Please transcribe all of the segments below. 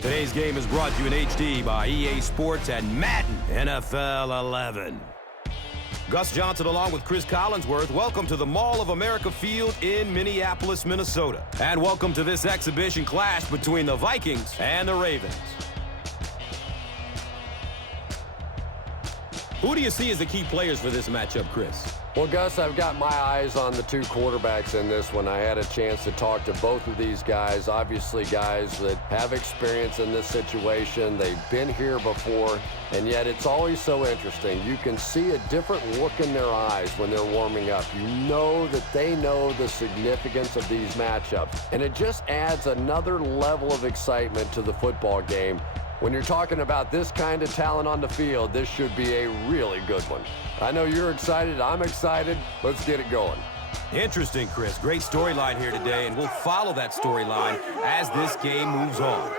Today's game is brought to you in HD by EA Sports and Madden NFL 11. Gus Johnson along with Chris Collinsworth. Welcome to the Mall of America Field in Minneapolis, Minnesota. And welcome to this exhibition clash between the Vikings and the Ravens. Who do you see as the key players for this matchup, Chris? Well, Gus, I've got my eyes on the two quarterbacks in this one. I had a chance to talk to both of these guys, obviously guys that have experience in this situation. They've been here before, and yet it's always so interesting. You can see a different look in their eyes when they're warming up. You know that they know the significance of these matchups, and it just adds another level of excitement to the football game. When you're talking about this kind of talent on the field, this should be a really good one. I know you're excited. I'm excited. Let's get it going. Interesting, Chris. Great storyline here today, and we'll follow that storyline as this game moves on.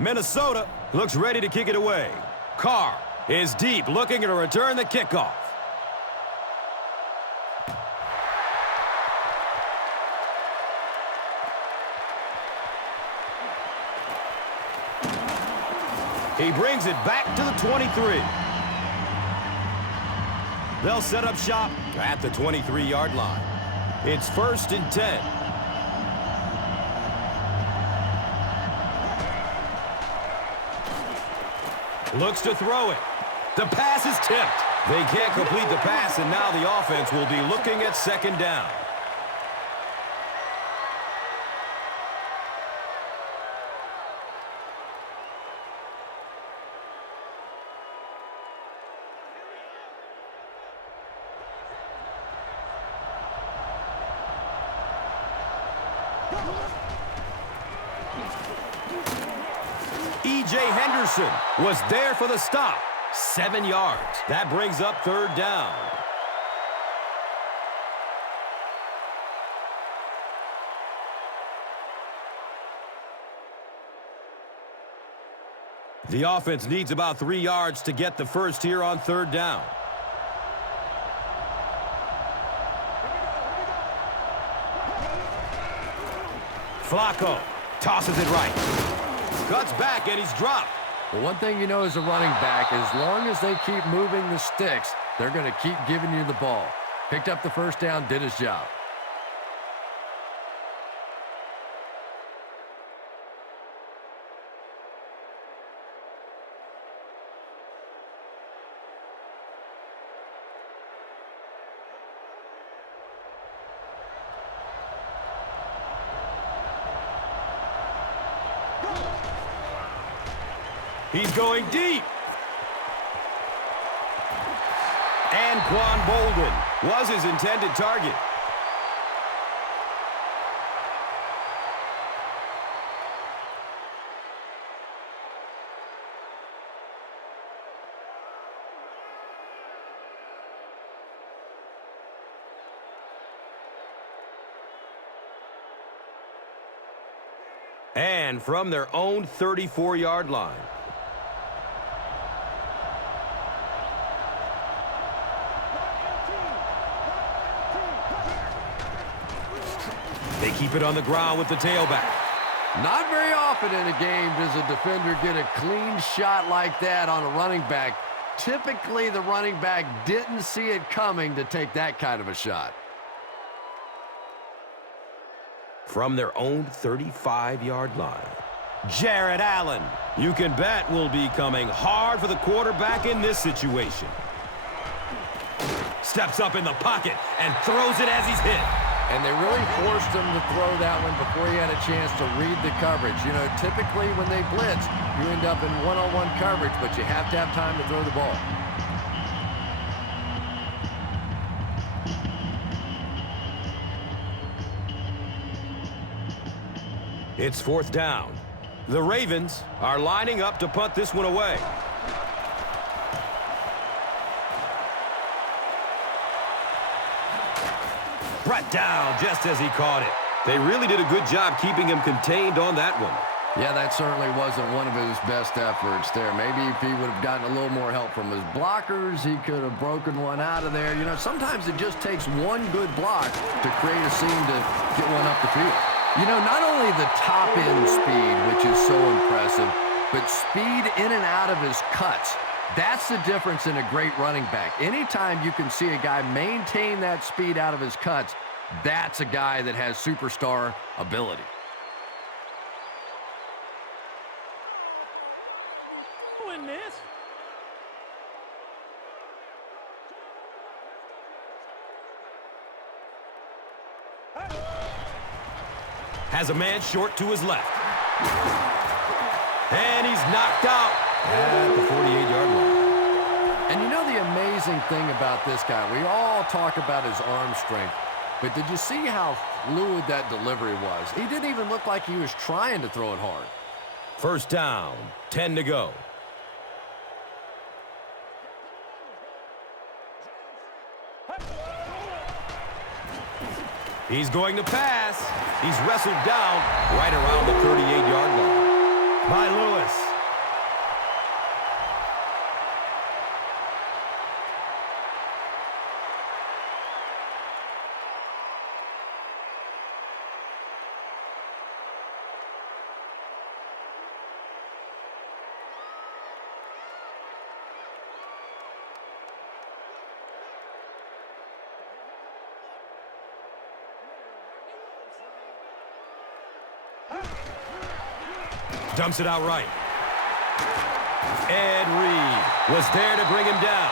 Minnesota looks ready to kick it away. Carr is deep, looking to return the kickoff. He brings it back to the 23. They'll set up shop at the 23-yard line. It's 1st and 10. Looks to throw it. The pass is tipped. They can't complete the pass, and now the offense will be looking at 2nd down. E.J. Henderson was there for the stop. 7 yards. That brings up 3rd down. The offense needs about 3 yards to get the first here on 3rd down. Flacco tosses it right. Cuts back, and he's dropped. Well, one thing you know as a running back, as long as they keep moving the sticks, they're going to keep giving you the ball. Picked up the 1st down, did his job. He's going deep. And Quan Bolden was his intended target. And from their own 34-yard line. They keep it on the ground with the tailback. Not very often in a game does a defender get a clean shot like that on a running back. Typically, the running back didn't see it coming to take that kind of a shot. From their own 35-yard line. Jared Allen, you can bet, will be coming hard for the quarterback in this situation. Steps up in the pocket and throws it as he's hit. And they really forced him to throw that one before he had a chance to read the coverage. You know, typically when they blitz, you end up in one-on-one coverage, but you have to have time to throw the ball. It's 4th down. The Ravens are lining up to punt this one away. Brought down just as he caught it. They really did a good job keeping him contained on that one. Yeah, that certainly wasn't one of his best efforts there. Maybe if he would have gotten a little more help from his blockers, he could have broken one out of there. You know, sometimes it just takes one good block to create a scene to get one up the field. You know, not only the top-end speed, which is so impressive, but speed in and out of his cuts. That's the difference in a great running back. Anytime you can see a guy maintain that speed out of his cuts, that's a guy that has superstar ability. This. Has a man short to his left. And he's knocked out at the 48-yard line. And you know the amazing thing about this guy, we all talk about his arm strength, but did you see how fluid that delivery was? He didn't even look like he was trying to throw it hard. First down, 10 to go. He's going to pass. He's wrestled down right around the 38-yard line by Lewis. Dumps it out right. Ed Reed was there to bring him down.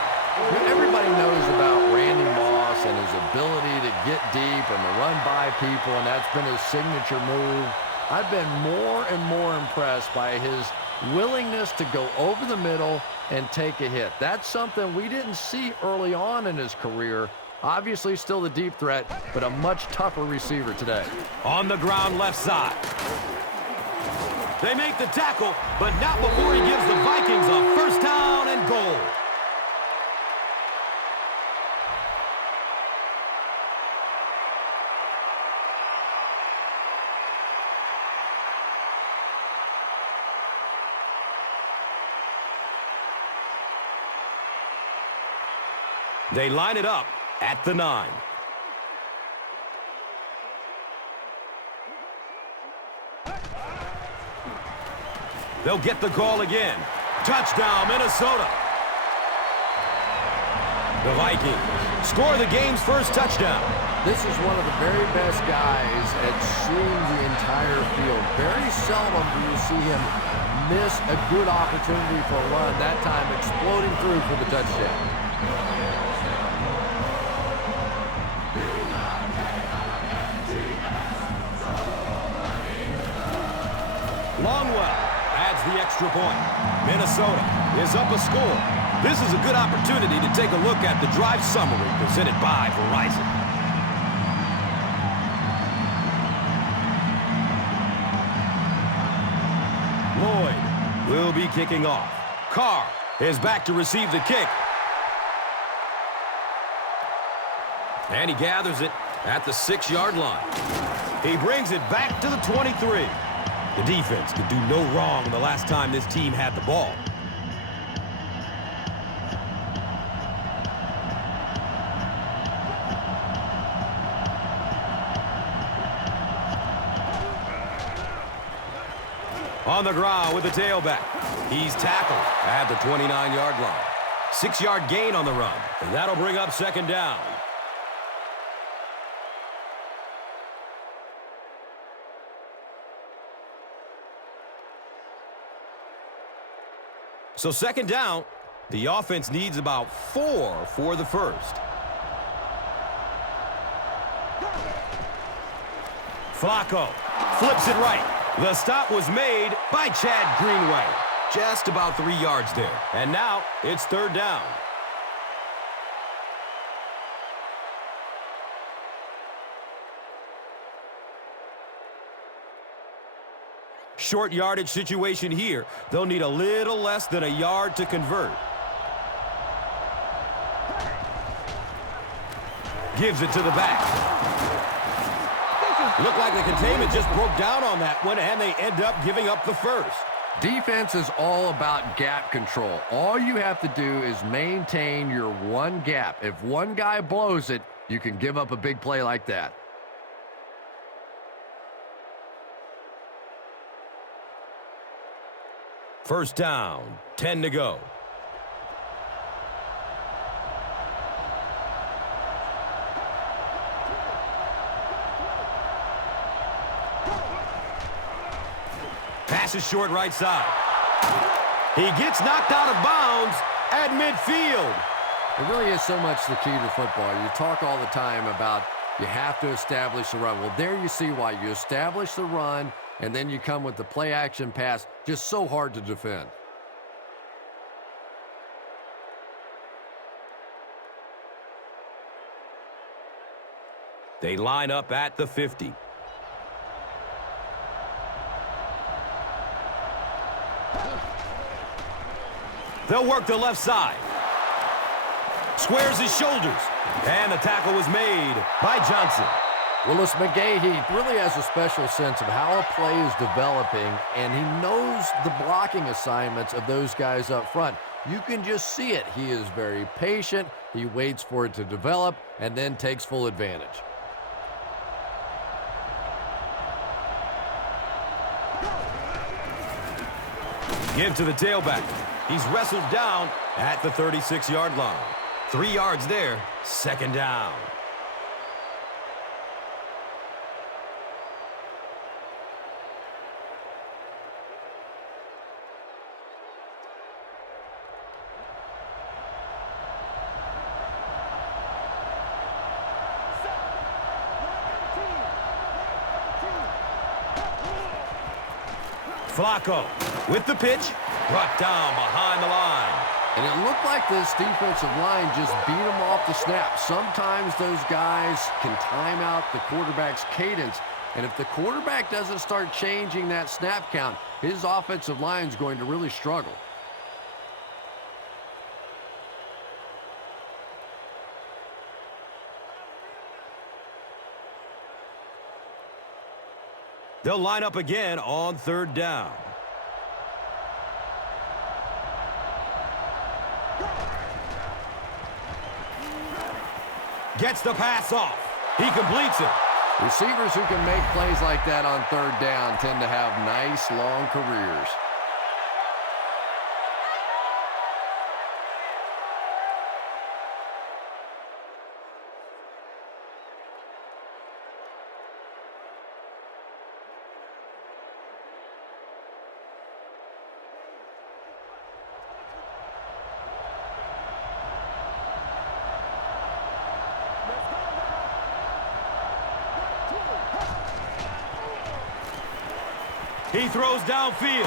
Everybody knows about Randy Moss and his ability to get deep and to run by people, and that's been his signature move. I've been more and more impressed by his willingness to go over the middle and take a hit. That's something we didn't see early on in his career. Obviously still the deep threat, but a much tougher receiver today. On the ground left side. They make the tackle, but not before he gives the Vikings a first down and goal. They line it up at the 9. They'll get the call again. Touchdown, Minnesota. The Vikings score the game's first touchdown. This is one of the very best guys at seeing the entire field. Very seldom do you see him miss a good opportunity for a run, that time exploding through for the touchdown. Longwell adds the extra point. Minnesota is up a score. This is a good opportunity to take a look at the drive summary presented by Verizon. Lloyd will be kicking off. Carr is back to receive the kick. And he gathers it at the 6-yard line. He brings it back to the 23. The defense could do no wrong the last time this team had the ball. On the ground with the tailback. He's tackled at the 29-yard line. 6-yard gain on the run. And that'll bring up second down. So second down, the offense needs about 4 for the first. Flacco flips it right. The stop was made by Chad Greenway. Just about 3 yards there. And now it's third down. Short yardage situation here. They'll need a little less than a yard to convert. Gives it to the back. Looked like the containment just broke down on that one, and they end up giving up the first. Defense is all about gap control. All you have to do is maintain your one gap. If one guy blows it, you can give up a big play like that. First down, 10 to go. Pass is short right side. He gets knocked out of bounds at midfield. It really is so much the key to football. You talk all the time about you have to establish the run. Well, there you see why. You establish the run, and then you come with the play-action pass. Just so hard to defend. They line up at the 50. They'll work the left side. Squares his shoulders. And the tackle was made by Johnson. Willis McGahee really has a special sense of how a play is developing, and he knows the blocking assignments of those guys up front. You can just see it. He is very patient. He waits for it to develop and then takes full advantage. Give to the tailback. He's wrestled down at the 36-yard line. 3 yards there, second down. Flacco with the pitch, brought down behind the line. And it looked like this defensive line just beat them off the snap. Sometimes those guys can time out the quarterback's cadence. And if the quarterback doesn't start changing that snap count, his offensive line is going to really struggle. They'll line up again on third down. Gets the pass off. He completes it. Receivers who can make plays like that on third down tend to have nice, long careers. He throws downfield.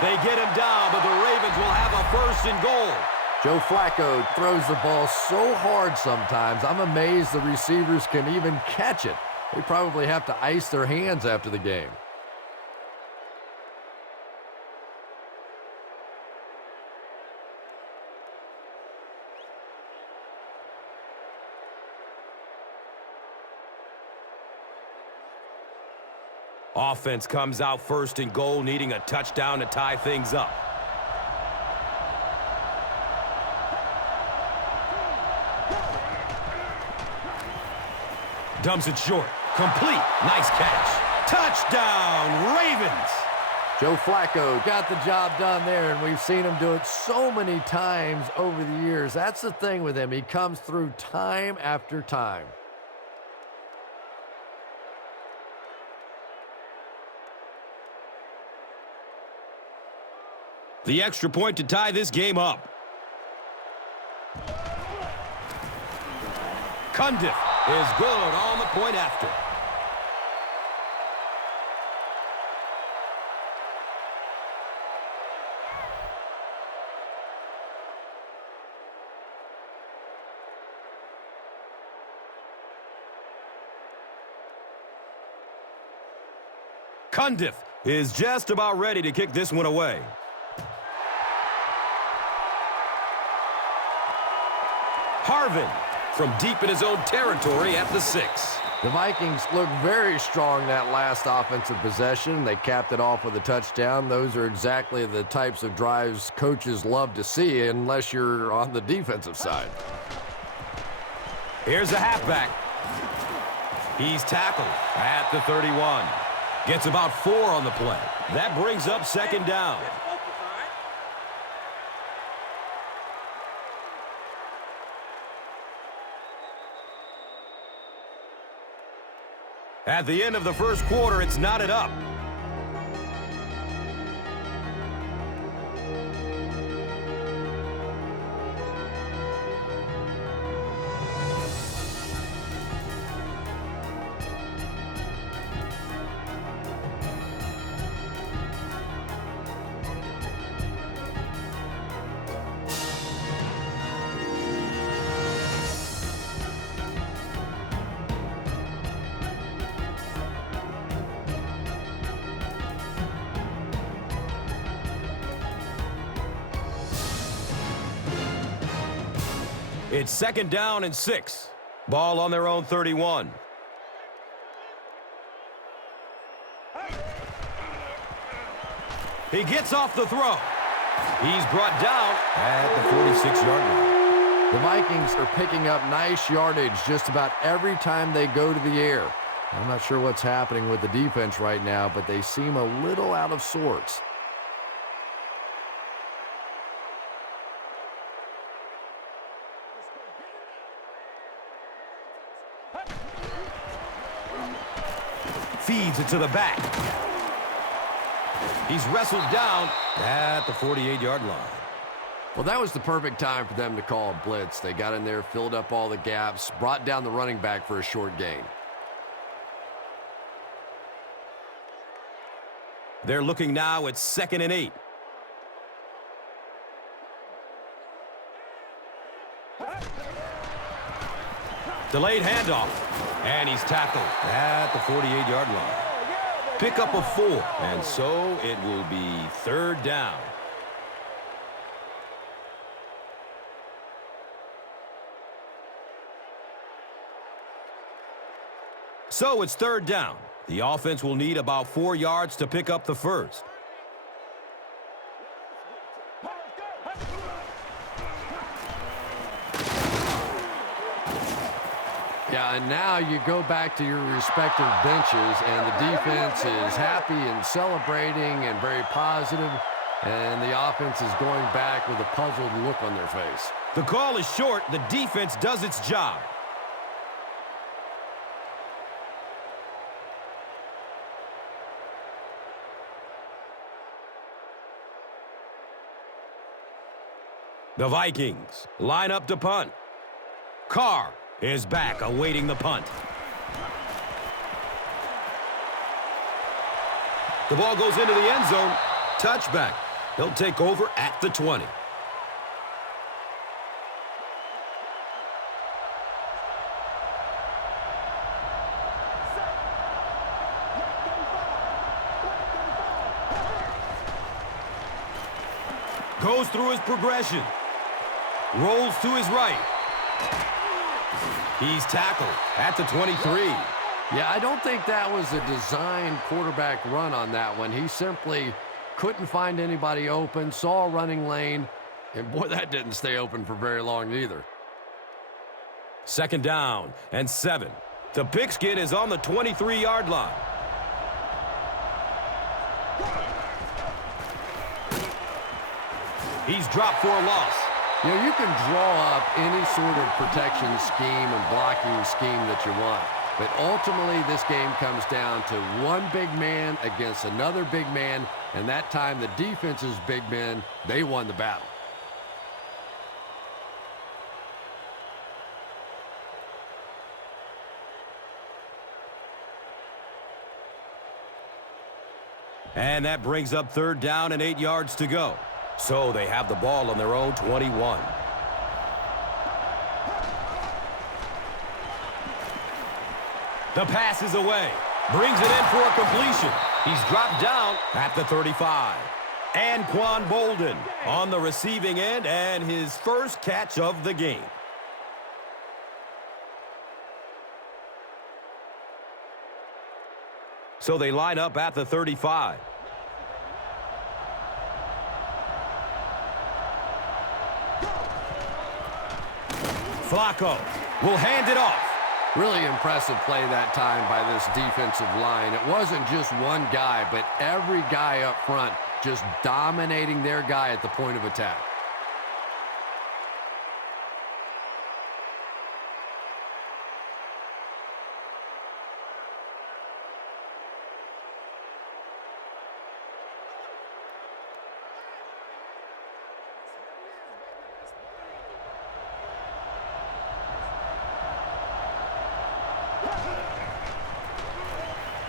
They get him down, but the Ravens will have a first and goal. Joe Flacco throws the ball so hard sometimes. I'm amazed the receivers can even catch it. They probably have to ice their hands after the game. Offense comes out first and goal, needing a touchdown to tie things up. Dumps it short. Complete. Nice catch. Touchdown, Ravens! Joe Flacco got the job done there, and we've seen him do it so many times over the years. That's the thing with him. He comes through time after time. The extra point to tie this game up. Cundiff is good on the point after. Cundiff is just about ready to kick this one away. Harvin from deep in his own territory at the 6. The Vikings look very strong that last offensive possession. They capped it off with a touchdown. Those are exactly the types of drives coaches love to see unless you're on the defensive side. Here's the halfback. He's tackled at the 31. Gets about 4 on the play. That brings up second down. At the end of the first quarter, it's knotted up. It's second down and 6. Ball on their own 31. He gets off the throw. He's brought down at the 46-yard line. The Vikings are picking up nice yardage just about every time they go to the air. I'm not sure what's happening with the defense right now, but they seem a little out of sorts. Feeds it to the back. He's wrestled down at the 48-yard line. Well, that was the perfect time for them to call a blitz. They got in there, filled up all the gaps, brought down the running back for a short gain. They're looking now at 2nd and 8. Delayed handoff. And he's tackled at the 48-yard line. Pick up a 4, and so it will be 3rd down. So it's 3rd down. The offense will need about 4 yards to pick up the first. Yeah, and now you go back to your respective benches, and the defense is happy and celebrating and very positive, and the offense is going back with a puzzled look on their face. The call is short. The defense does its job. The Vikings line up to punt. Carr is back, awaiting the punt. The ball goes into the end zone. Touchback. He'll take over at the 20. Goes through his progression. Rolls to his right. He's tackled at the 23. Yeah, I don't think that was a designed quarterback run on that one. He simply couldn't find anybody open, saw a running lane, and boy, that didn't stay open for very long either. 2nd down and 7. The pigskin is on the 23-yard line. He's dropped for a loss. You know, you can draw up any sort of protection scheme and blocking scheme that you want. But ultimately, this game comes down to one big man against another big man. And that time, the defense's big men, they won the battle. And that brings up 3rd down and 8 yards to go. So they have the ball on their own 21. The pass is away. Brings it in for a completion. He's dropped down at the 35. Anquan Bolden on the receiving end and his first catch of the game. So they line up at the 35. Flacco will hand it off. Really impressive play that time by this defensive line. It wasn't just one guy, but every guy up front just dominating their guy at the point of attack.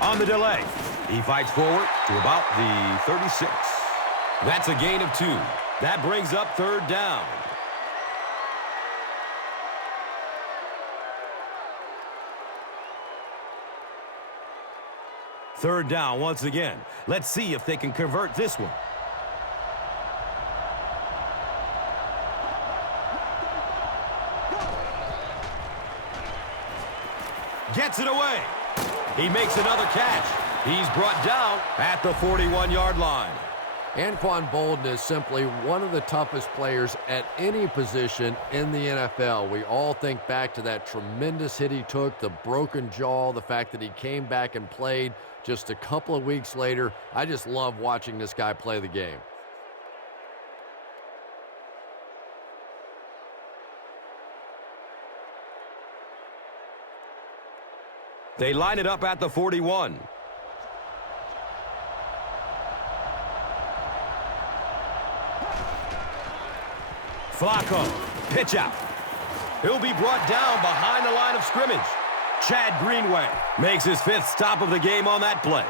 On the delay, he fights forward to about the 36. That's a gain of 2. That brings up third down. Third down once again. Let's see if they can convert this one. Gets it away. He makes another catch. He's brought down at the 41-yard line. Anquan Boldin is simply one of the toughest players at any position in the NFL. We all think back to that tremendous hit he took, the broken jaw, the fact that he came back and played just a couple of weeks later. I just love watching this guy play the game. They line it up at the 41. Flacco, pitch out. He'll be brought down behind the line of scrimmage. Chad Greenway makes his 5th stop of the game on that play.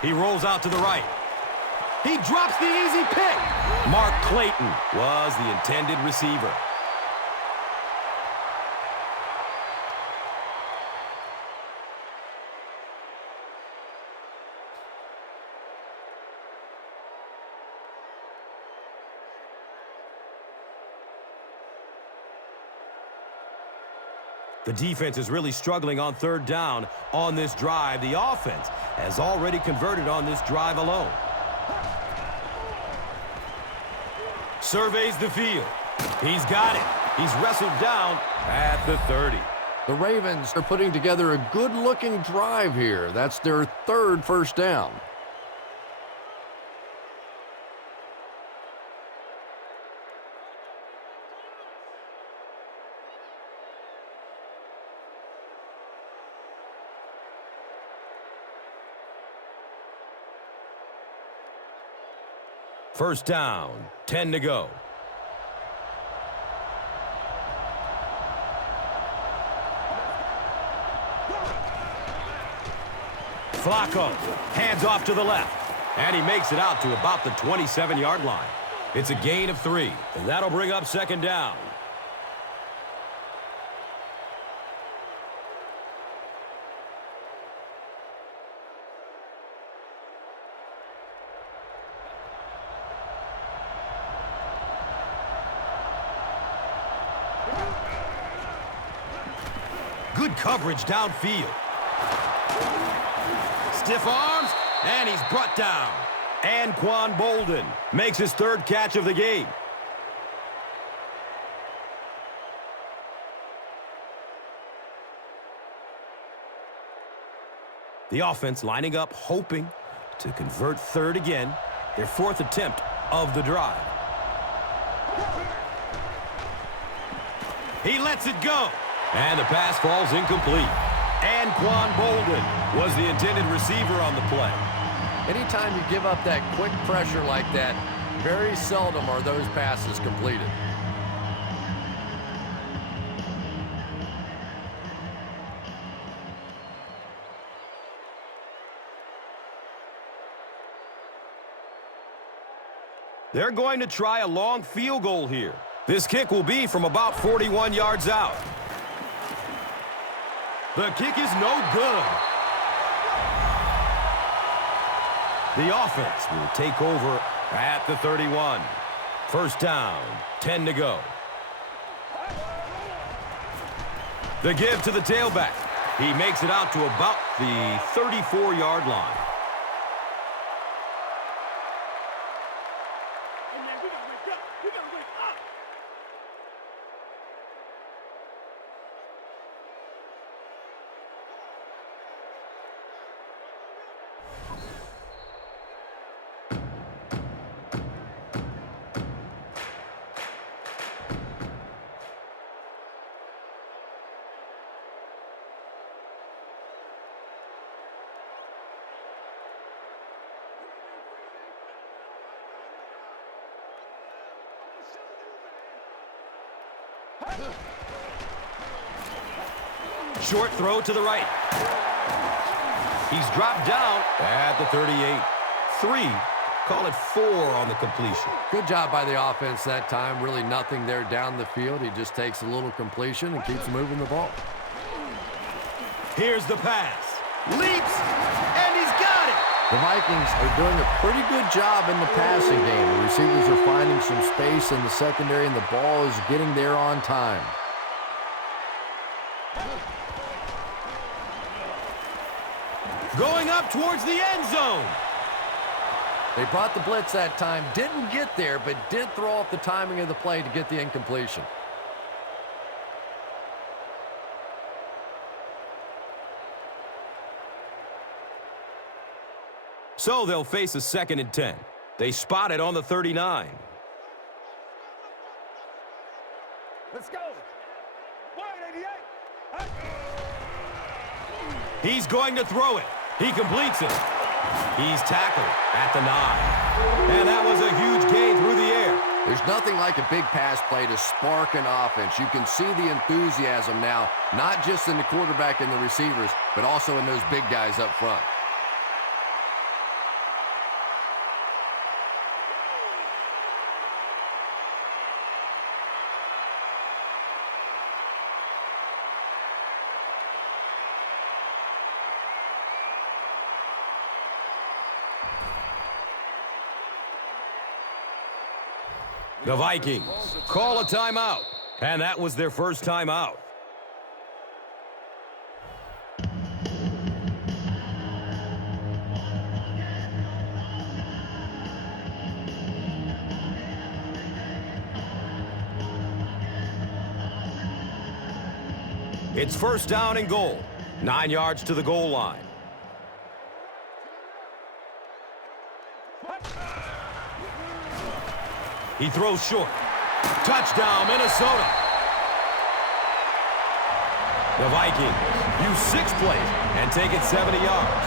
He rolls out to the right. He drops the easy pick. Mark Clayton was the intended receiver. The defense is really struggling on third down on this drive. The offense has already converted on this drive alone. Surveys the field. He's got it. He's wrestled down at the 30. The Ravens are putting together a good-looking drive here. That's their 3rd first down. First down, 10 to go. Flacco, hands off to the left. And he makes it out to about the 27-yard line. It's a gain of 3, and that'll bring up second down. Good coverage downfield. Stiff arms, and he's brought down. Anquan Boldin makes his 3rd catch of the game. The offense lining up, hoping to convert 3rd again. Their 4th attempt of the drive. He lets it go. And the pass falls incomplete. Anquan Boldin was the intended receiver on the play. Anytime you give up that quick pressure like that, very seldom are those passes completed. They're going to try a long field goal here. This kick will be from about 41 yards out. The kick is no good. The offense will take over at the 31. First down, 10 to go. The give to the tailback. He makes it out to about the 34-yard line. Hey, man, we gotta wake up. We gotta wake up. Short throw to the right. He's dropped down at the 38. 3, call it 4 on the completion. Good job by the offense that time. Really nothing there down the field. He just takes a little completion and keeps moving the ball. Here's the pass. Leaps, and he's got it. The Vikings are doing a pretty good job in the passing game. The receivers are finding some space in the secondary, and the ball is getting there on time. Going up towards the end zone. They brought the blitz that time. Didn't get there, but did throw off the timing of the play to get the incompletion. So they'll face a 2nd and 10. They spot it on the 39. Let's go. Wide 88. He's going to throw it. He completes it. He's tackled at the 9. And that was a huge gain through the air. There's nothing like a big pass play to spark an offense. You can see the enthusiasm now, not just in the quarterback and the receivers, but also in those big guys up front. The Vikings call a timeout. And that was their first timeout. It's first down and goal. 9 yards to the goal line. He throws short. Touchdown, Minnesota. The Vikings use 6 plays and take it 70 yards.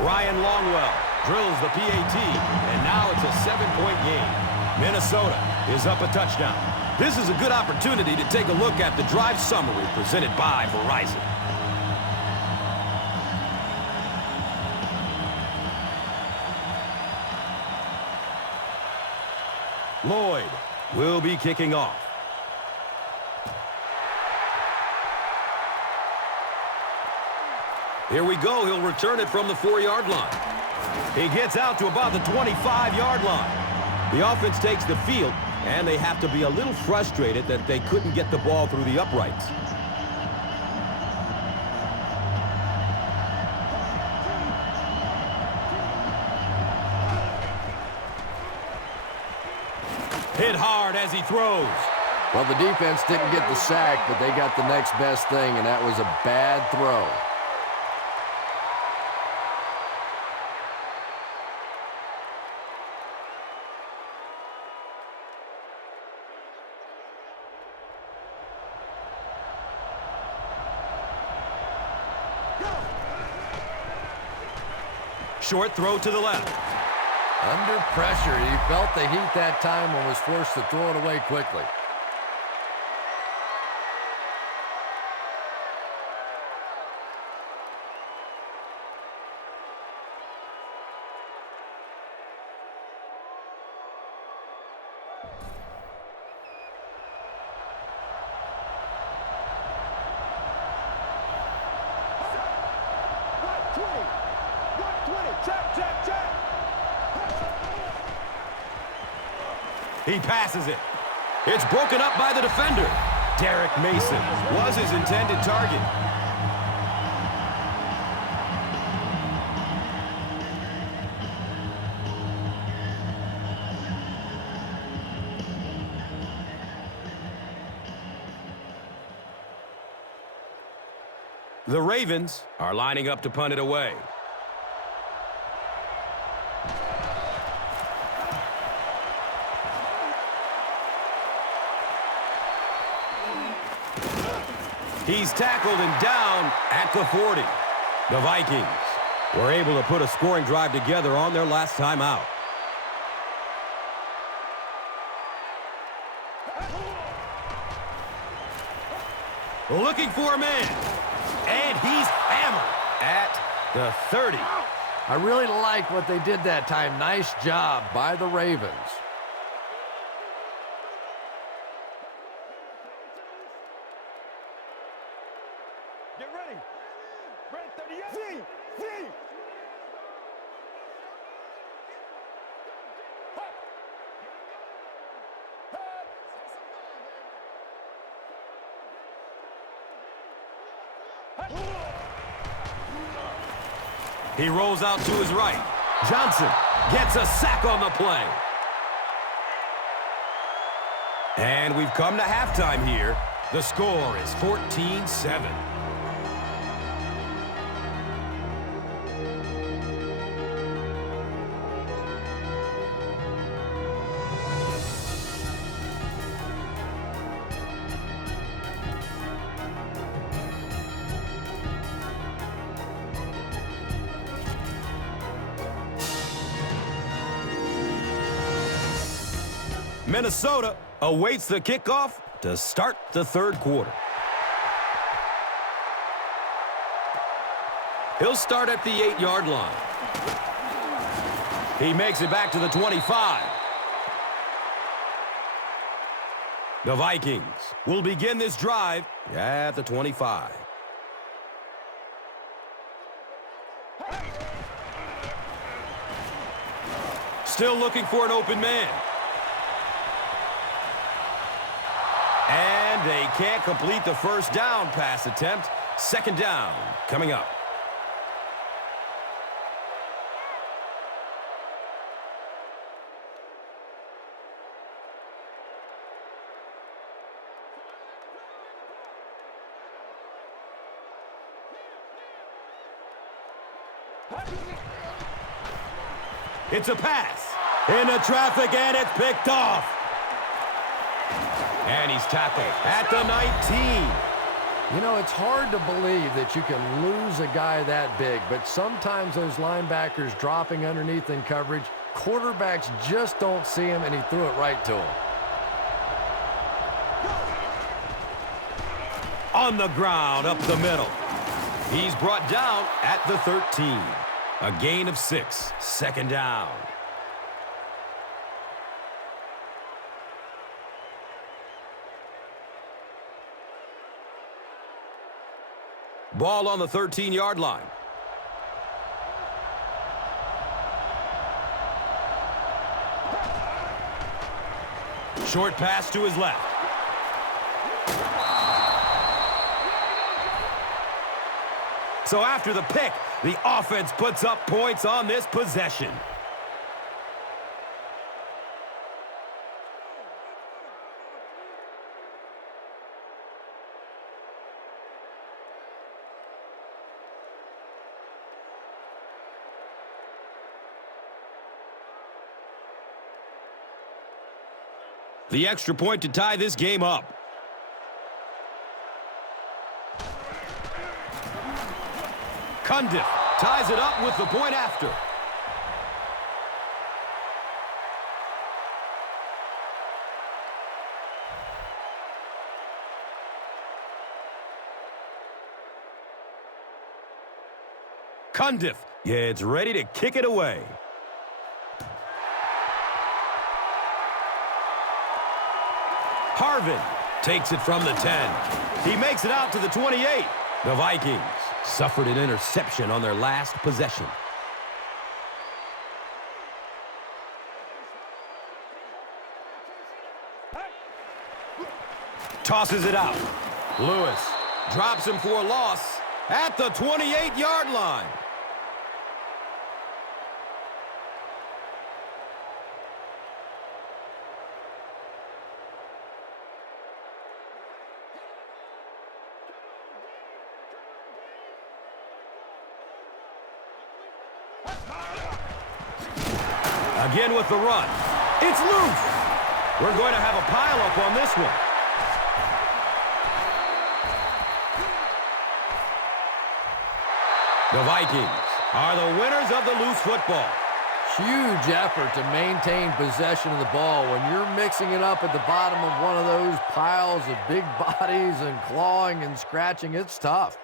Ryan Longwell drills the PAT, and now it's a 7-point game. Minnesota is up a touchdown. This is a good opportunity to take a look at the drive summary presented by Verizon. Lloyd will be kicking off. Here we go. He'll return it from the 4-yard line. He gets out to about the 25-yard line. The offense takes the field, and they have to be a little frustrated that they couldn't get the ball through the uprights. Hit hard as he throws. Well, the defense didn't get the sack, but they got the next best thing, and that was a bad throw. Short throw to the left. Under pressure, he felt the heat that time and was forced to throw it away quickly. He passes it. It's broken up by the defender. Derek Mason was his intended target. The Ravens are lining up to punt it away. He's tackled and down at the 40. The Vikings were able to put a scoring drive together on their last time out. Looking for a man. And he's hammered at the 30. I really like what they did that time. Nice job by the Ravens. Get ready. Red 38. Z. He rolls out to his right. Johnson gets a sack on the play. And we've come to halftime here. The score is 14-7. Minnesota awaits the kickoff to start the third quarter. He'll start at the 8-yard line. He makes it back to the 25. The Vikings will begin this drive at the 25. Still looking for an open man. And they can't complete the first down pass attempt. Second down coming up. It's a pass into traffic, and it's picked off. And he's tackled at the 19. You know, it's hard to believe that you can lose a guy that big, but sometimes those linebackers dropping underneath in coverage, quarterbacks just don't see him, and he threw it right to him. On the ground, up the middle. He's brought down at the 13. A gain of 6. Second down. Ball on the 13-yard line. Short pass to his left. So after the pick, the offense puts up points on this possession. The extra point to tie this game up. Cundiff ties it up with the point after. Cundiff gets ready to kick it away. Harvin takes it from the 10. He makes it out to the 28. The Vikings suffered an interception on their last possession. Tosses it out. Lewis drops him for a loss at the 28-yard line. Again with the run. It's loose. We're going to have a pile-up on this one. The Vikings are the winners of the loose football. Huge effort to maintain possession of the ball. When you're mixing it up at the bottom of one of those piles of big bodies and clawing and scratching, it's tough.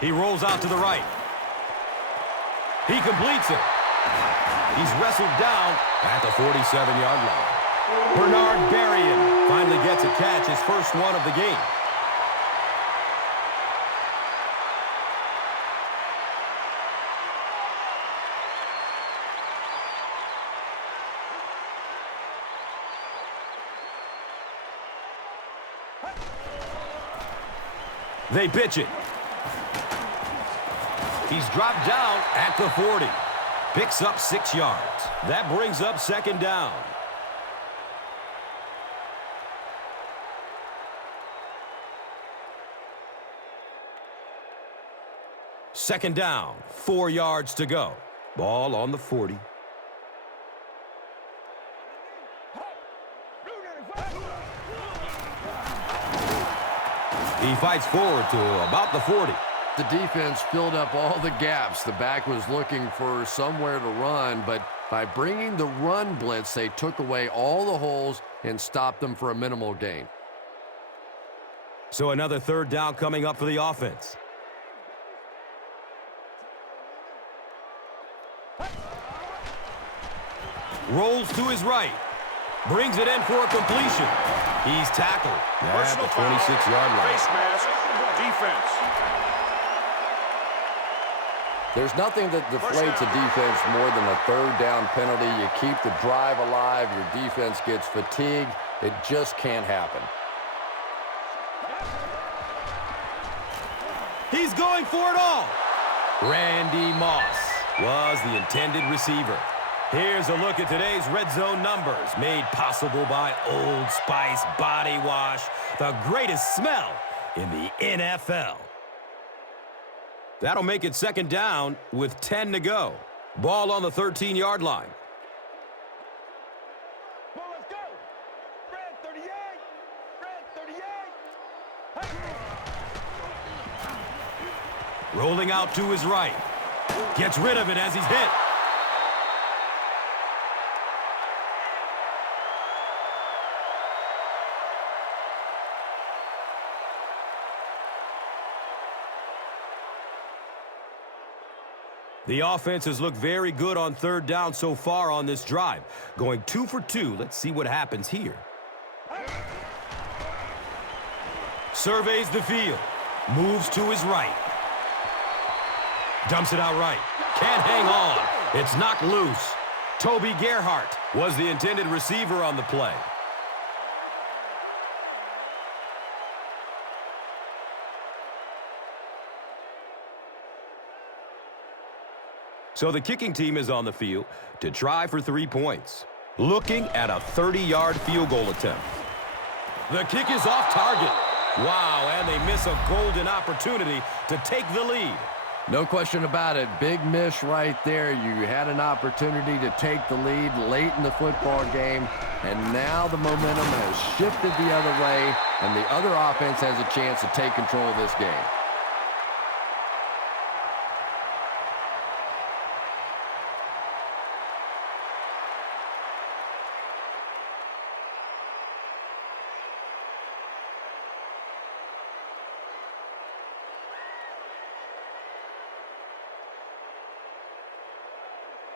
He rolls out to the right. He completes it. He's wrestled down at the 47-yard line. Bernard Berrien finally gets a catch, his first one of the game. They pitch it. He's dropped down at the 40. Picks up 6 yards. That brings up second down. Second down, 4 yards to go. Ball on the 40. He fights forward to about the 40. The defense filled up all the gaps. The back was looking for somewhere to run, but by bringing the run blitz, they took away all the holes and stopped them for a minimal gain. So another third down coming up for the offense. Rolls to his right. Brings it in for a completion. He's tackled at the 26-yard line. Face mask, defense. There's nothing that deflates a defense more than a third down penalty. You keep the drive alive. Your defense gets fatigued. It just can't happen. He's going for it all. Randy Moss was the intended receiver. Here's a look at today's red zone numbers, made possible by Old Spice Body Wash, the greatest smell in the NFL. That'll make it second down with 10 to go. Ball on the 13-yard line. Well, let's go. Red 38. Red 38. Rolling out to his right. Gets rid of it as he's hit. The offense has looked very good on third down so far on this drive. Going 2 for 2. Let's see what happens here. Surveys the field. Moves to his right. Dumps it out right. Can't hang on. It's knocked loose. Toby Gerhart was the intended receiver on the play. So the kicking team is on the field to try for 3 points. Looking at a 30-yard field goal attempt. The kick is off target. Wow, and they miss a golden opportunity to take the lead. No question about it. Big miss right there. You had an opportunity to take the lead late in the football game, and now the momentum has shifted the other way, and the other offense has a chance to take control of this game.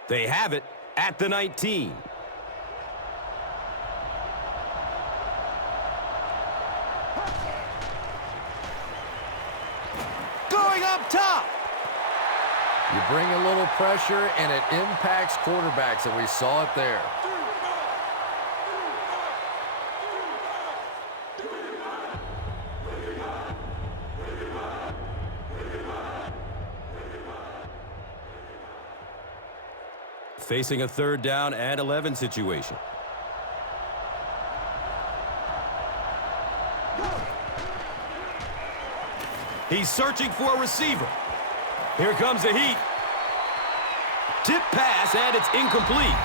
They have it at the 19. Going up top. You bring a little pressure, and it impacts quarterbacks, and we saw it there. Facing a 3rd down and 11 situation. He's searching for a receiver. Here comes the heat. Tip pass, and it's incomplete.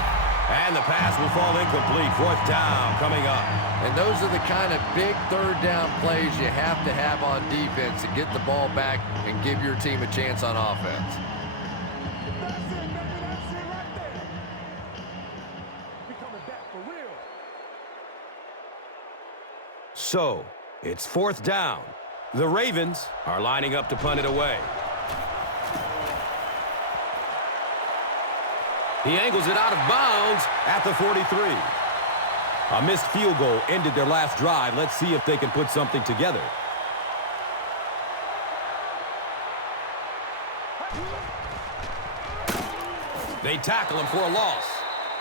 And the pass will fall incomplete. 4th down coming up. And those are the kind of big 3rd down plays you have to have on defense to get the ball back and give your team a chance on offense. So, it's 4th down. The Ravens are lining up to punt it away. He angles it out of bounds at the 43. A missed field goal ended their last drive. Let's see if they can put something together. They tackle him for a loss.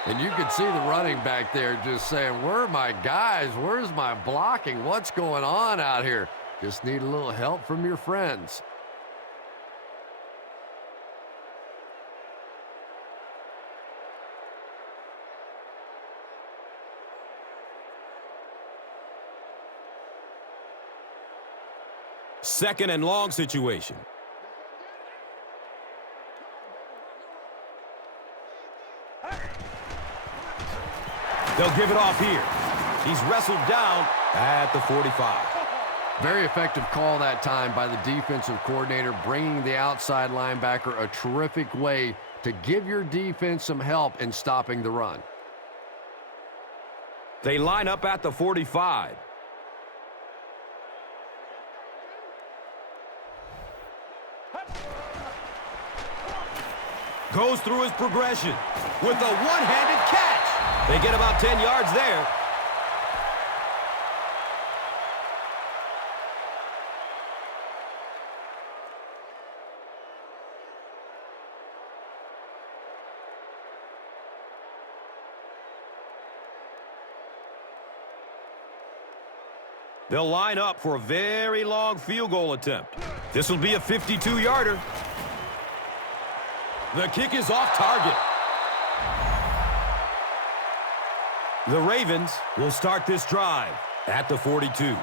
And you can see the running back there just saying, where are my guys? Where's my blocking? What's going on out here? Just need a little help from your friends. Second and long situation. They'll give it off here. He's wrestled down at the 45. Very effective call that time by the defensive coordinator, bringing the outside linebacker a terrific way to give your defense some help in stopping the run. They line up at the 45. Goes through his progression with a one-handed catch. They get about 10 yards there. They'll line up for a very long field goal attempt. This will be a 52-yarder. The kick is off target. The Ravens will start this drive at the 42.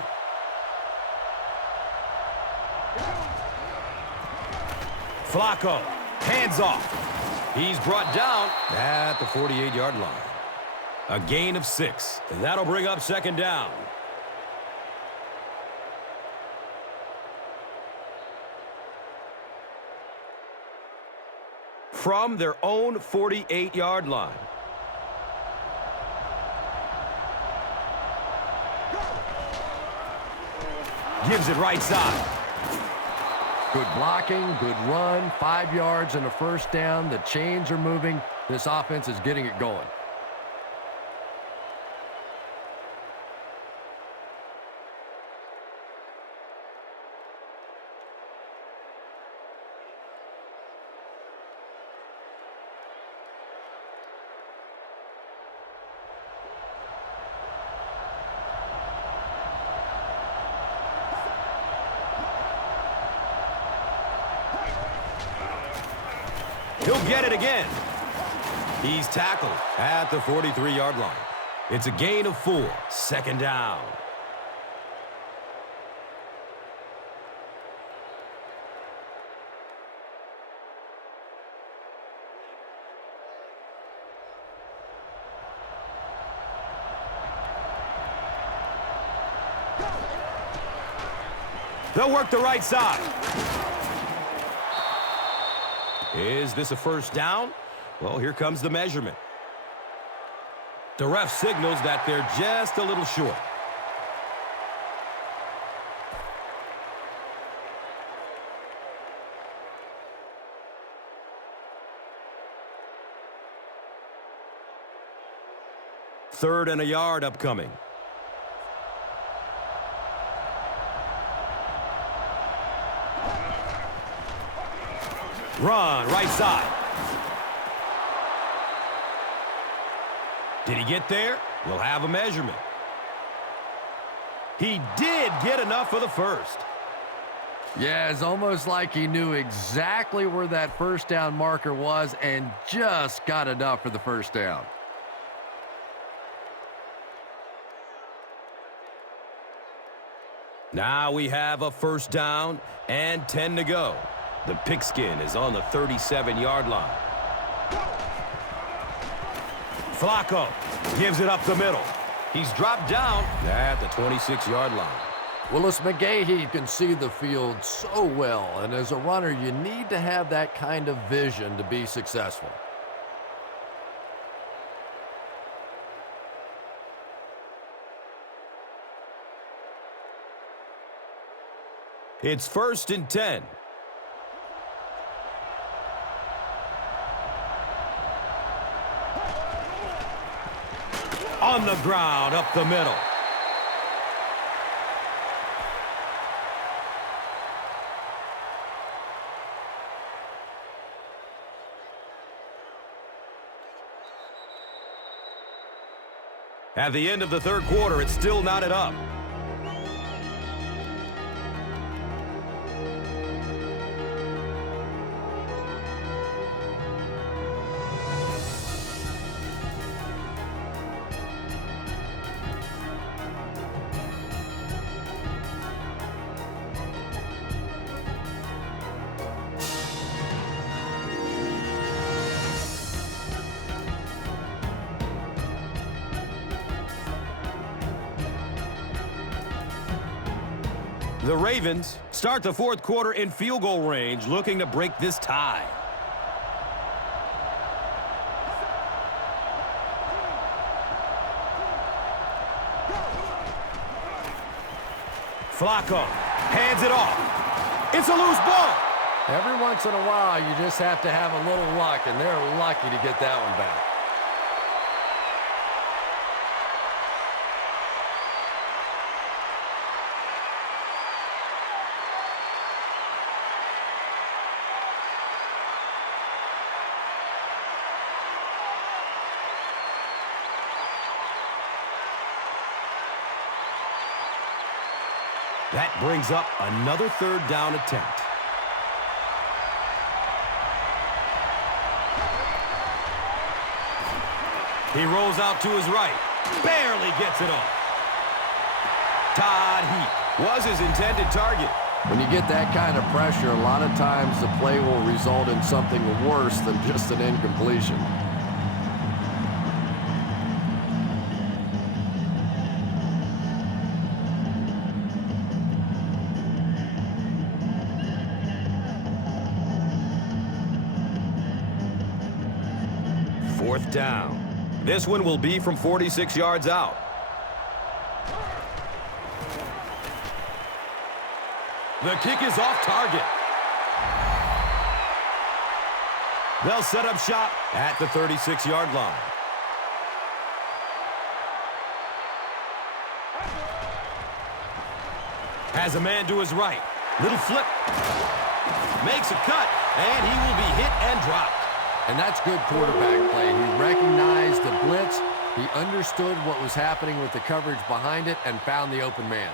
Flacco, hands off. He's brought down at the 48-yard line. A gain of 6. That'll bring up 2nd down. From their own 48-yard line. Gives it right side. Good blocking, good run, 5 yards and a 1st down. The chains are moving. This offense is getting it going. He'll get it again. He's tackled at the 43-yard line. It's a gain of 4. 2nd down. They'll work the right side. Is this a first down? Well, here comes the measurement. The ref signals that they're just a little short. Third and a yard upcoming. Run, right side. Did he get there? We'll have a measurement. He did get enough for the first. Yeah, it's almost like he knew exactly where that first down marker was and just got enough for the first down. Now we have a first down and 10 to go. The pigskin is on the 37-yard line. Flacco gives it up the middle. He's dropped down at the 26-yard line. Willis McGahee can see the field so well, and as a runner, you need to have that kind of vision to be successful. It's 1st and 10. On the ground, up the middle. At the end of the third quarter, it's still knotted up. The Ravens start the fourth quarter in field goal range, looking to break this tie. Flacco hands it off. It's a loose ball. Every once in a while, you just have to have a little luck, and they're lucky to get that one back. That brings up another third down attempt. He rolls out to his right. Barely gets it off. Todd Heap was his intended target. When you get that kind of pressure, a lot of times the play will result in something worse than just an incompletion. Fourth down. This one will be from 46 yards out. The kick is off target. They'll set up shop at the 36-yard line. Has a man to his right. Little flip. Makes a cut, and he will be hit and dropped. And that's good quarterback play. He recognized the blitz. He understood what was happening with the coverage behind it and found the open man.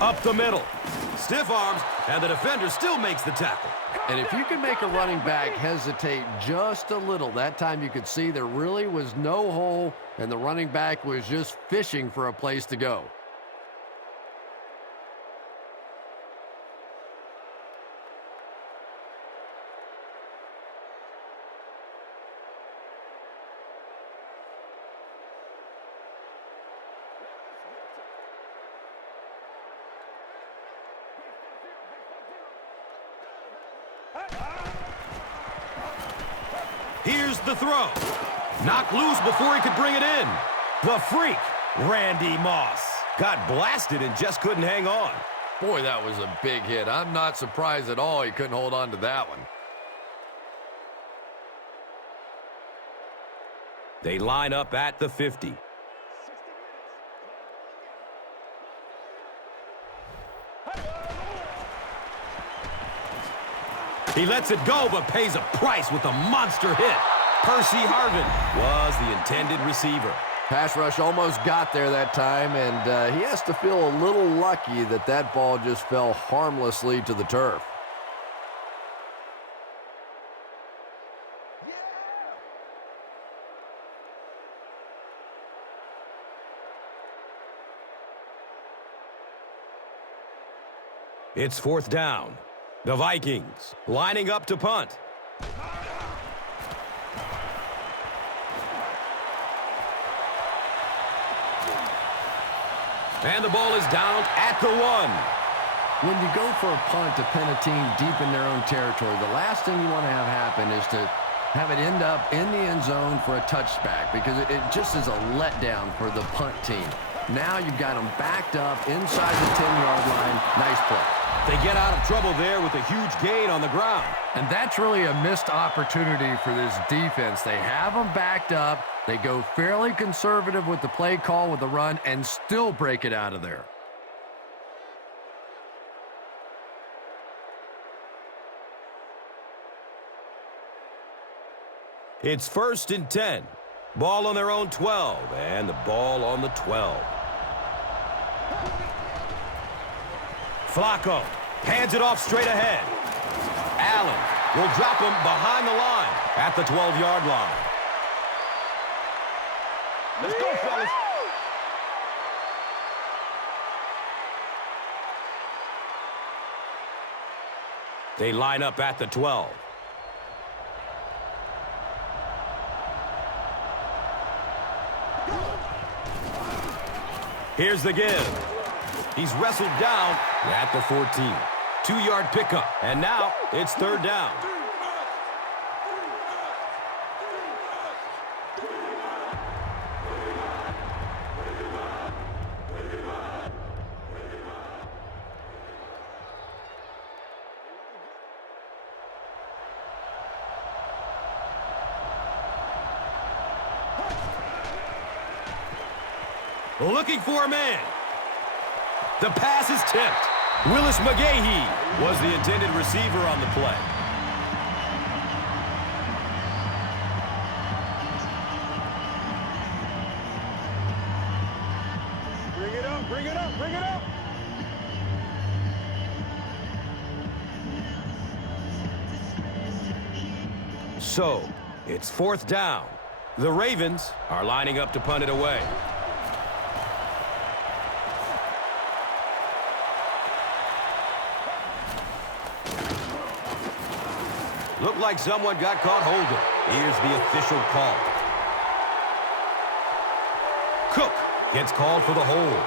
Up the middle. Stiff arms, and the defender still makes the tackle. And if you can make a running back hesitate just a little, that time you could see there really was no hole, and the running back was just fishing for a place to go. Here's the throw. Knocked loose before he could bring it in. The freak, Randy Moss. Got blasted and just couldn't hang on. Boy, that was a big hit. I'm not surprised at all he couldn't hold on to that one. They line up at the 50. He lets it go, but pays a price with a monster hit. Percy Harvin was the intended receiver. Pass rush almost got there that time, and he has to feel a little lucky that that ball just fell harmlessly to the turf. It's fourth down. The Vikings lining up to punt. And the ball is down at the 1. When you go for a punt to pin a team deep in their own territory, the last thing you want to have happen is to have it end up in the end zone for a touchback, because it just is a letdown for the punt team. Now you've got them backed up inside the 10-yard line. Nice play. They get out of trouble there with a huge gain on the ground. And that's really a missed opportunity for this defense. They have them backed up. They go fairly conservative with the play call with the run and still break it out of there. It's 1st and 10. Ball on their own 12, and the ball on the 12. Flacco hands it off straight ahead. Allen will drop him behind the line at the 12-yard line. Let's go, fellas. They line up at the 12. Here's the give. He's wrestled down at the 14. 2-yard pickup, and now it's 3rd down. Looking for a man. The pass is tipped. Willis McGahee was the intended receiver on the play. Bring it up, bring it up, bring it up. So, it's 4th down. The Ravens are lining up to punt it away. Looked like someone got caught holding. Here's the official call. Cook gets called for the hold.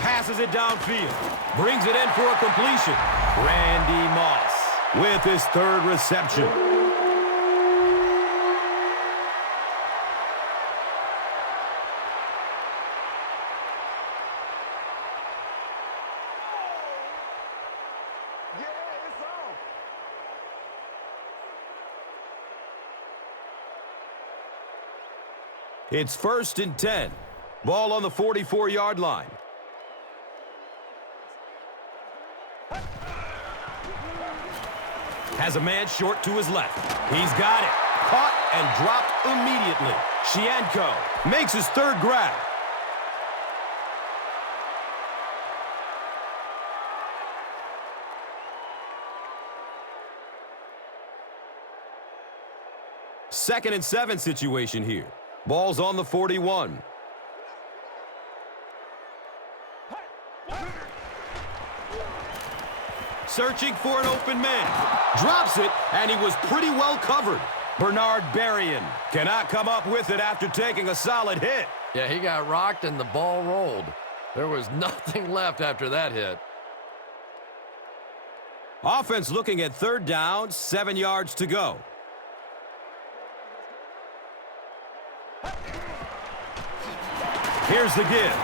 Passes it downfield. Brings it in for a completion. Randy Moss with his 3rd reception. It's 1st and 10. Ball on the 44-yard line. Has a man short to his left. He's got it. Caught and dropped immediately. Shianko makes his third grab. Second and 7 situation here. Ball's on the 41. Searching for an open man. Drops it, and he was pretty well covered. Bernard Berrien cannot come up with it after taking a solid hit. Yeah, he got rocked and the ball rolled. There was nothing left after that hit. Offense looking at third down, 7 yards to go. Here's the give.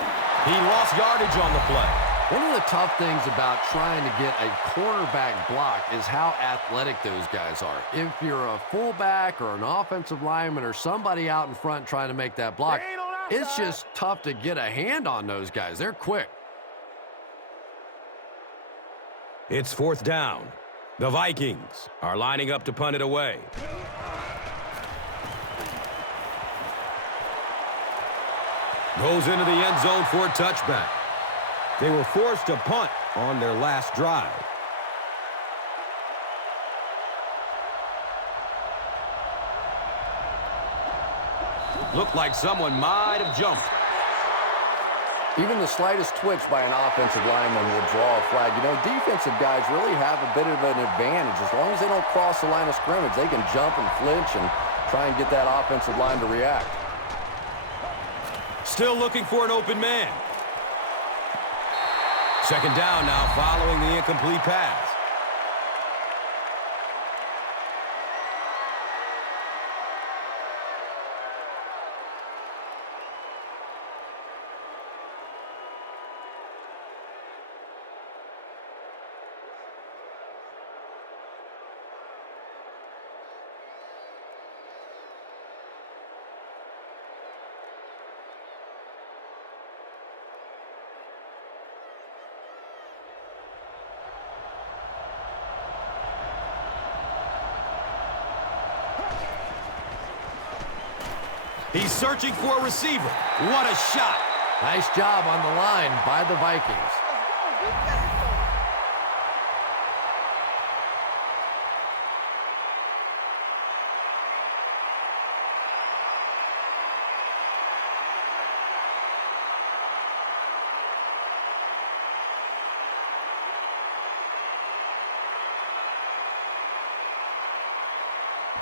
He lost yardage on the play. One of the tough things about trying to get a quarterback block is how athletic those guys are. If you're a fullback or an offensive lineman or somebody out in front trying to make that block, it's just tough to get a hand on those guys. They're quick. It's fourth down. The Vikings are lining up to punt it away. Goes into the end zone for a touchback. They were forced to punt on their last drive. Looked like someone might have jumped. Even the slightest twitch by an offensive lineman will draw a flag. You know, defensive guys really have a bit of an advantage. As long as they don't cross the line of scrimmage, they can jump and flinch and try and get that offensive line to react. Still looking for an open man. Second down now following the incomplete pass. He's searching for a receiver. What a shot. Nice job on the line by the Vikings.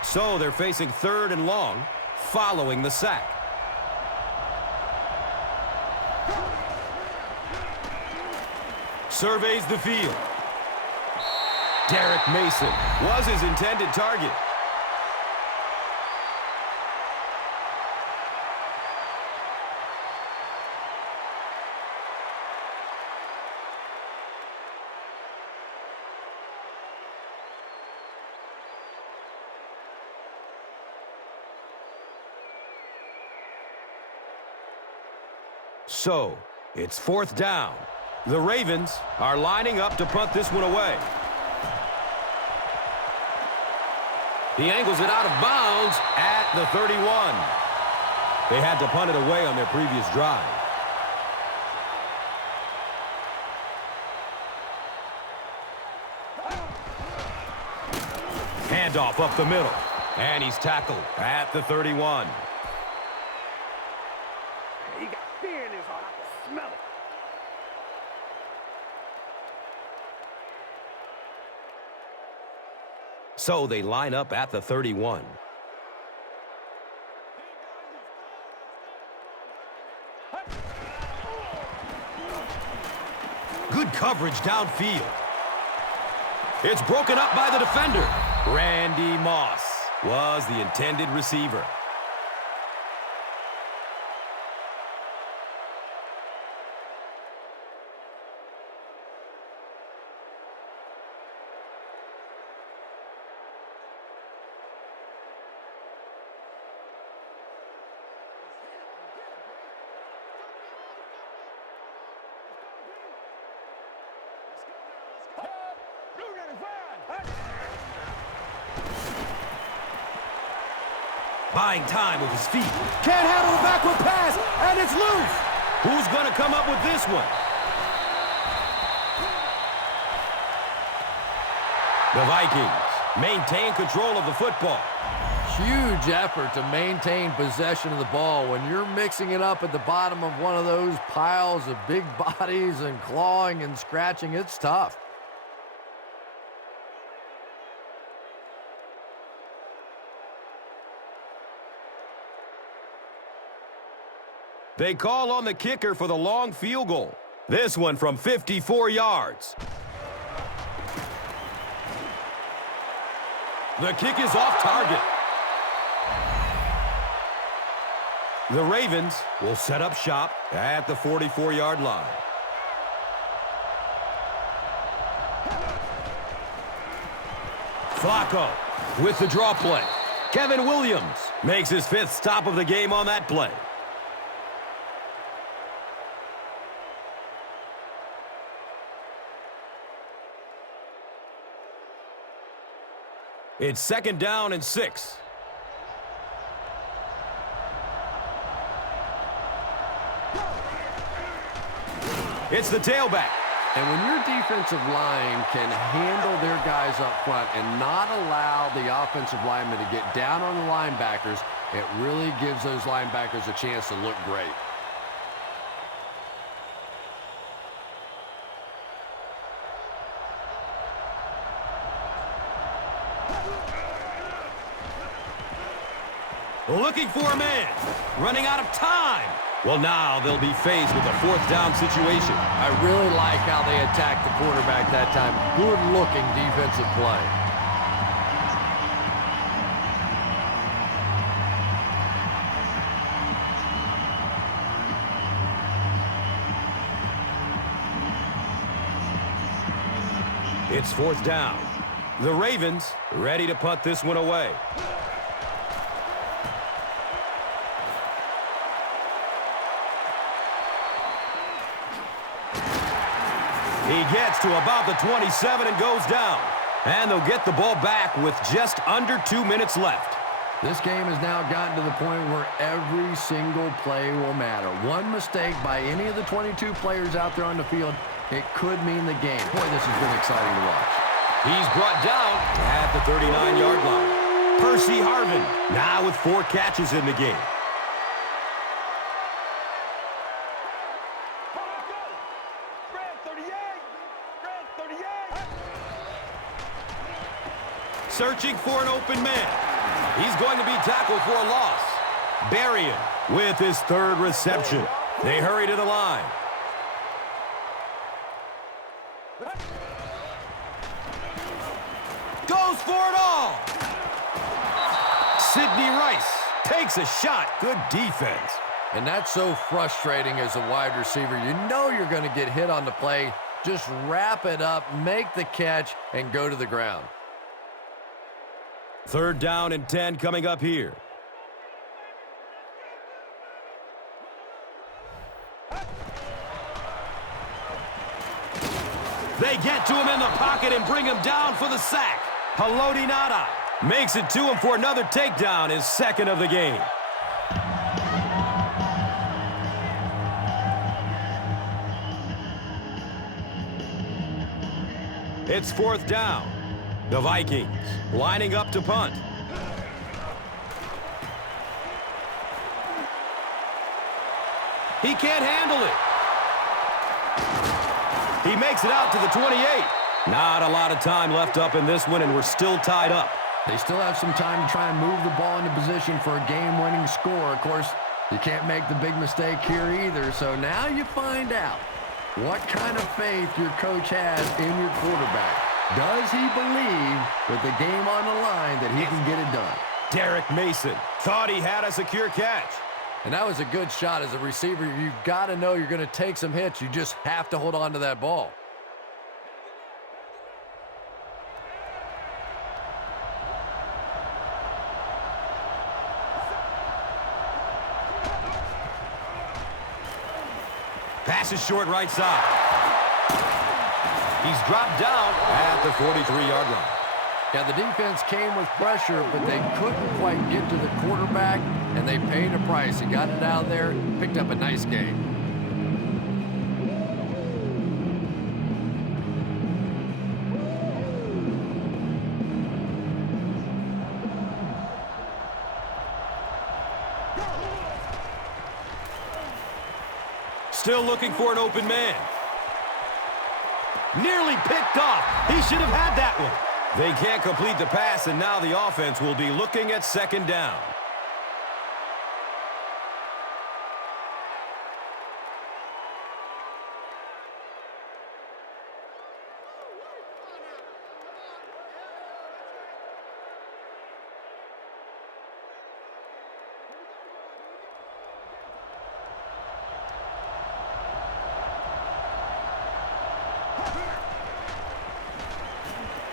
So they're facing third and long following the sack. Surveys the field. Derek Mason was his intended target. So, it's fourth down. The Ravens are lining up to punt this one away. He angles it out of bounds at the 31. They had to punt it away on their previous drive. Handoff up the middle. And he's tackled at the 31. He got fear in his heart. I can smell it. So they line up at the 31. Good coverage downfield. It's broken up by the defender. Randy Moss was the intended receiver. Buying time with his feet. Can't handle the backward pass, and it's loose. Who's going to come up with this one? The Vikings maintain control of the football. Huge effort to maintain possession of the ball. When you're mixing it up at the bottom of one of those piles of big bodies and clawing and scratching, it's tough. They call on the kicker for the long field goal. This one from 54 yards. The kick is off target. The Ravens will set up shop at the 44-yard line. Flacco with the draw play. Kevin Williams makes his 5th stop of the game on that play. It's 2nd down and 6. It's the tailback. And when your defensive line can handle their guys up front and not allow the offensive linemen to get down on the linebackers, it really gives those linebackers a chance to look great. Looking for a man. Running out of time. Well, now they'll be faced with a 4th down situation. I really like how they attacked the quarterback that time. Good-looking defensive play. It's 4th down. The Ravens ready to punt this one away. He gets to about the 27 and goes down. And they'll get the ball back with just under 2 minutes left. This game has now gotten to the point where every single play will matter. One mistake by any of the 22 players out there on the field, it could mean the game. Boy, this has been exciting to watch. He's brought down at the 39-yard line. Percy Harvin now with 4 catches in the game. Searching for an open man. He's going to be tackled for a loss. Berrien with his 3rd reception. They hurry to the line. Goes for it all. Sidney Rice takes a shot. Good defense. And that's so frustrating as a wide receiver. You know you're going to get hit on the play. Just wrap it up, make the catch, and go to the ground. 3rd down and 10 coming up here. They get to him in the pocket and bring him down for the sack. Haloti Ngata makes it to him for another takedown, his 2nd of the game. It's 4th down. The Vikings lining up to punt. He can't handle it. He makes it out to the 28. Not a lot of time left up in this one, and we're still tied up. They still have some time to try and move the ball into position for a game-winning score. Of course, you can't make the big mistake here either, so now you find out what kind of faith your coach has in your quarterback. Does he believe, with the game on the line, that he can get it done? Derek Mason thought he had a secure catch. And that was a good shot. As a receiver, you've got to know you're going to take some hits. You just have to hold on to that ball. Pass is short right side. He's dropped down at the 43-yard line. Yeah, the defense came with pressure, but they couldn't quite get to the quarterback, and they paid a price. He got it out there, picked up a nice game. Still looking for an open man. Nearly picked off. He should have had that one. They can't complete the pass, and now the offense will be looking at second down.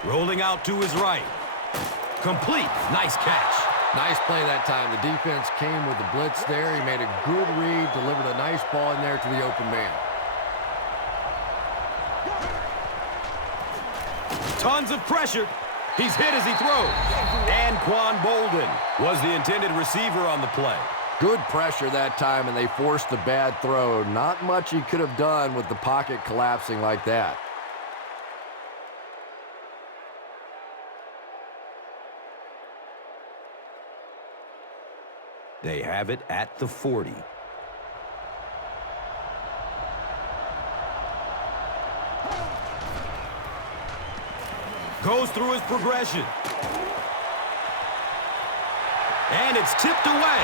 Rolling out to his right. Complete. Nice catch. Nice play that time. The defense came with the blitz there. He made a good read, delivered a nice ball in there to the open man. Tons of pressure. He's hit as he throws. And Quan Bolden was the intended receiver on the play. Good pressure that time, and they forced a bad throw. Not much he could have done with the pocket collapsing like that. They have it at the 40. Goes through his progression. And it's tipped away.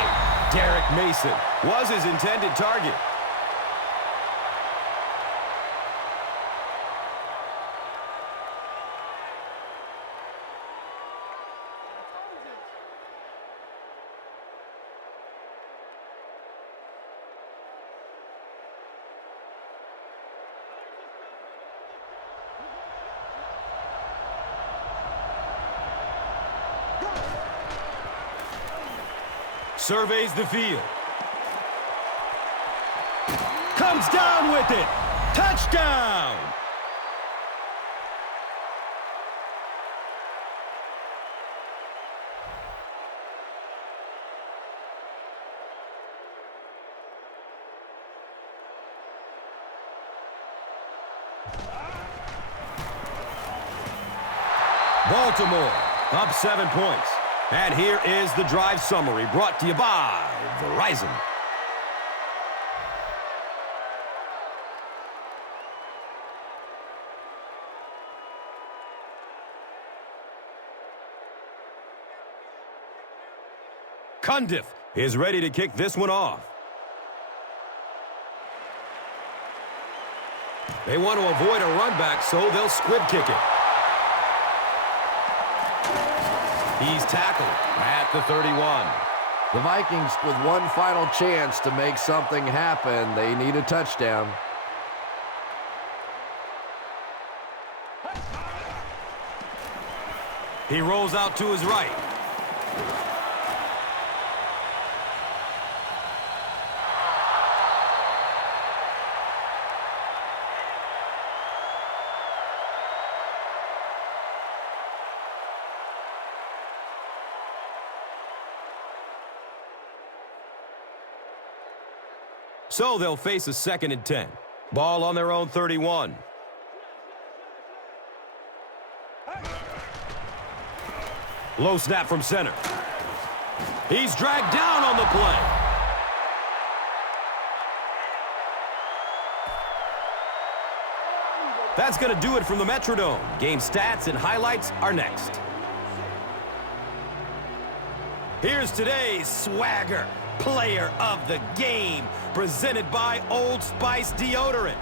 Derek Mason was his intended target. Surveys the field. Comes down with it. Touchdown! Baltimore up 7 points. And here is the drive summary brought to you by Verizon. Cundiff is ready to kick this one off. They want to avoid a run back, so they'll squib kick it. He's tackled at the 31. The Vikings with one final chance to make something happen. They need a touchdown. He rolls out to his right. So they'll face a 2nd and 10. Ball on their own 31. Low snap from center. He's dragged down on the play. That's going to do it from the Metrodome. Game stats and highlights are next. Here's today's swagger player of the game, presented by Old Spice Deodorant.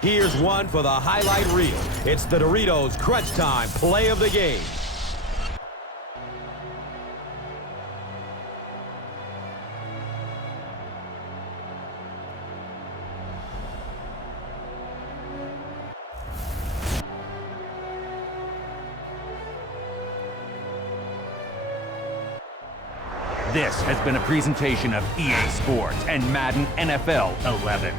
Here's one for the highlight reel. It's the Doritos Crunch Time play of the game. This has been a presentation of EA Sports and Madden NFL 11.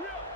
Yeah.